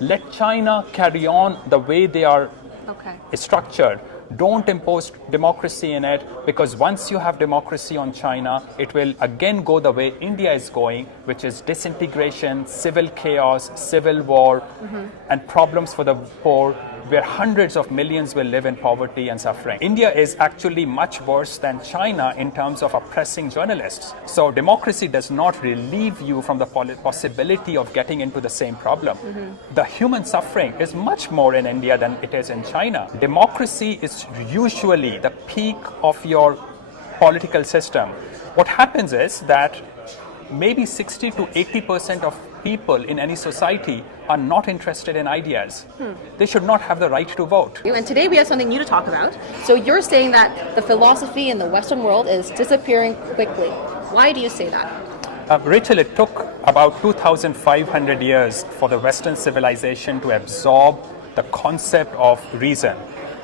Let China carry on the way they are structured. Don't impose democracy in it, because once you have democracy on China, it will again go the way India is going, which is disintegration, civil chaos, civil war, and problems for the poor, where hundreds of millions will live in poverty and suffering. India is actually much worse than China in terms of oppressing journalists. So democracy does not relieve you from the possibility of getting into the same problem. The human suffering is much more in India than it is in China. Democracy is usually the peak of your political system. What happens is that maybe 60 to 80% of people in any society are not interested in ideas. They should not have the right to vote. And today we have something new to talk about. So you're saying that the philosophy in the Western world is disappearing quickly. Why do you say that? Rachel, it took about 2,500 years for the Western civilization to absorb the concept of reason.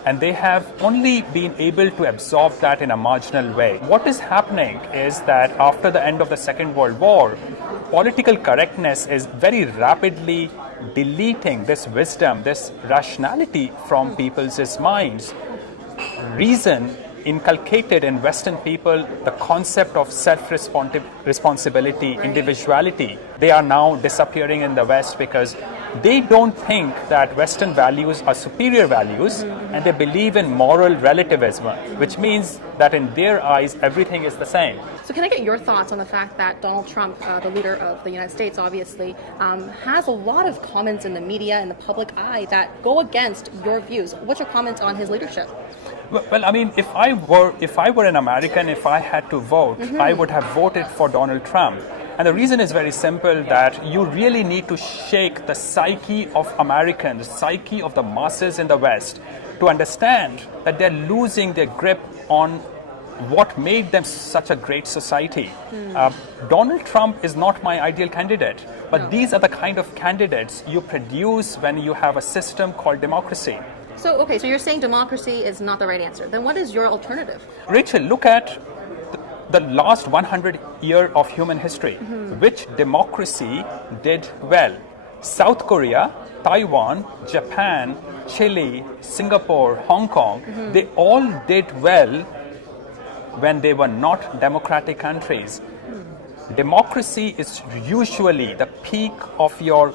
And they have only been able to absorb that in a marginal way. What is happening is that after the end of the Second World War, political correctness is very rapidly deleting this wisdom, this rationality from people's minds. Reason inculcated in Western people the concept of self-responsibility, individuality. They are now disappearing in the West because they don't think that Western values are superior values, and they believe in moral relativism, which means that in their eyes, everything is the same. So can I get your thoughts on the fact that Donald Trump, the leader of the United States, obviously, has a lot of comments in the media and the public eye that go against your views? What's your comment on his leadership? Well, I mean, if I were an American, if I had to vote, I would have voted for Donald Trump. And the reason is very simple, that you really need to shake the psyche of Americans, the psyche of the masses in the West, to understand that they're losing their grip on what made them such a great society. Donald Trump is not my ideal candidate, but these are the kind of candidates you produce when you have a system called democracy. So you're saying democracy is not the right answer. Then what is your alternative? Rachel, look at the last 100 years of human history. Which democracy did well? South Korea, Taiwan, Japan, Chile, Singapore, Hong Kong, they all did well when they were not democratic countries. Democracy is usually the peak of your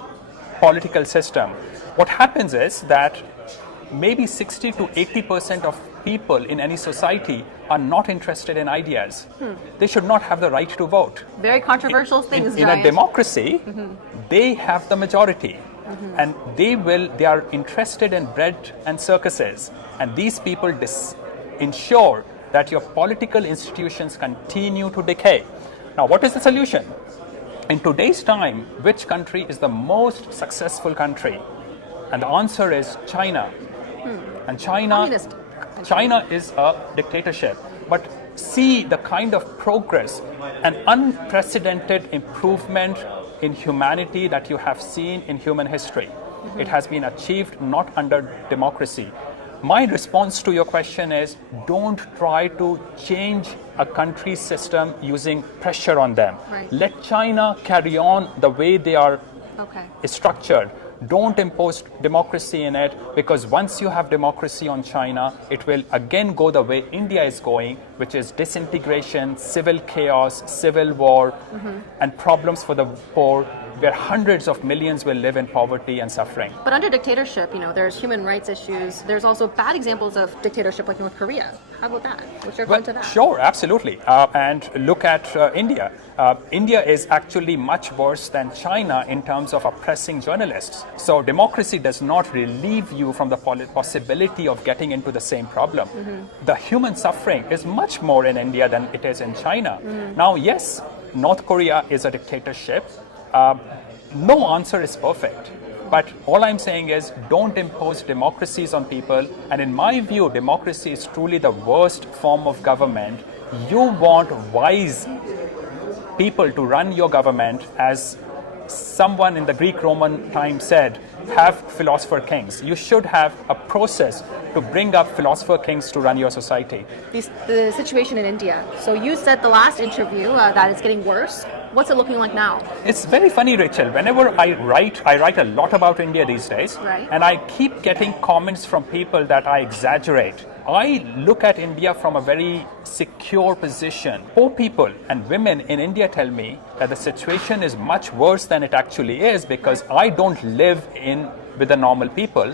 political system. What happens is that maybe 60 to 80% of people in any society are not interested in ideas. They should not have the right to vote. Very controversial things, in a democracy, they have the majority. And they are interested in bread and circuses. And these people ensure that your political institutions continue to decay. Now, what is the solution? In today's time, which country is the most successful country? And the answer is China. And China is a dictatorship. But see the kind of progress and unprecedented improvement in humanity that you have seen in human history. It has been achieved not under democracy. My response to your question is, don't try to change a country's system using pressure on them. Let China carry on the way they are structured. Don't impose democracy in it, because once you have democracy on China, it will again go the way India is going, which is disintegration, civil chaos, civil war, and problems for the poor, where hundreds of millions will live in poverty and suffering. But under dictatorship, there's human rights issues. There's also bad examples of dictatorship like North Korea. How about that? What's your comment to that? Sure, absolutely. And look at India. India is actually much worse than China in terms of oppressing journalists. So democracy does not relieve you from the possibility of getting into the same problem. The human suffering is much more in India than it is in China. Now, yes, North Korea is a dictatorship. No answer is perfect. But all I'm saying is, don't impose democracies on people. And in my view, democracy is truly the worst form of government. You want wise people to run your government, as someone in the Greek-Roman time said, have philosopher kings. You should have a process to bring up philosopher kings to run your society. The situation in India. So you said the last interview that it's getting worse. What's it looking like now? It's very funny, Rachel. Whenever I write a lot about India these days, Right. and I keep getting comments from people that I exaggerate. I look at India from a very secure position. Poor people and women in India tell me that the situation is much worse than it actually is because I don't live with the normal people.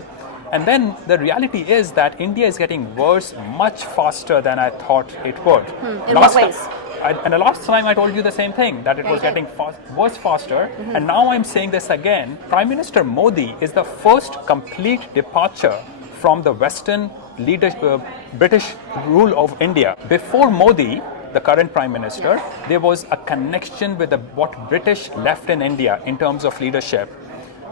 And then the reality is that India is getting worse much faster than I thought it would. In what ways? And the last time I told you the same thing, that it was getting worse faster. And now I'm saying this again. Prime Minister Modi is the first complete departure from the Western British rule of India. Before Modi, the current Prime Minister, there was a connection with what British left in India in terms of leadership.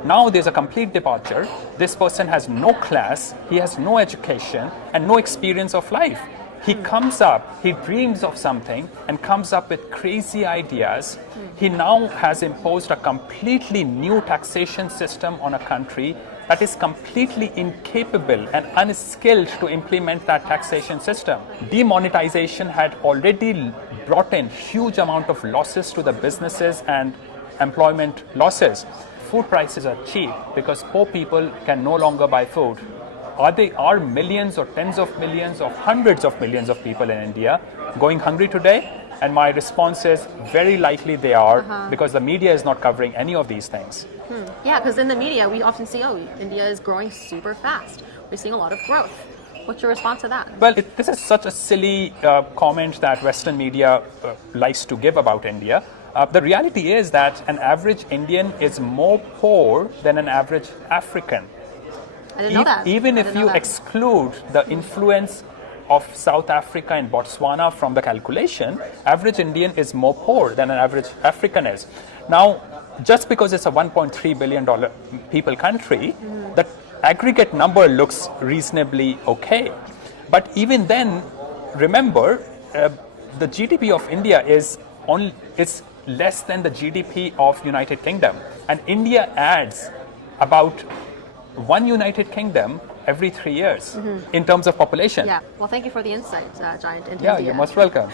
Now there's a complete departure. This person has no class, he has no education and no experience of life. He comes up, he dreams of something and comes up with crazy ideas. He now has imposed a completely new taxation system on a country that is completely incapable and unskilled to implement that taxation system. Demonetization had already brought in huge amount of losses to the businesses and employment losses. Food prices are cheap because poor people can no longer buy food. Are millions or tens of millions or hundreds of millions of people in India going hungry today? And my response is very likely they are because the media is not covering any of these things. Yeah, because in the media we often see, India is growing super fast. We're seeing a lot of growth. What's your response to that? Well, this is such a silly comment that Western media likes to give about India. The reality is that an average Indian is more poor than an average African. I didn't know that. Even if you exclude the influence of South Africa and Botswana from the calculation, average Indian is more poor than an average African is. Now, just because it's a $1.3 billion people country, the aggregate number looks reasonably okay. But even then, remember, the GDP of India is less than the GDP of United Kingdom. And India adds about one United Kingdom every 3 years in terms of population. Yeah. Well, thank you for the insight, Jayant, into Yeah, India. you're most welcome.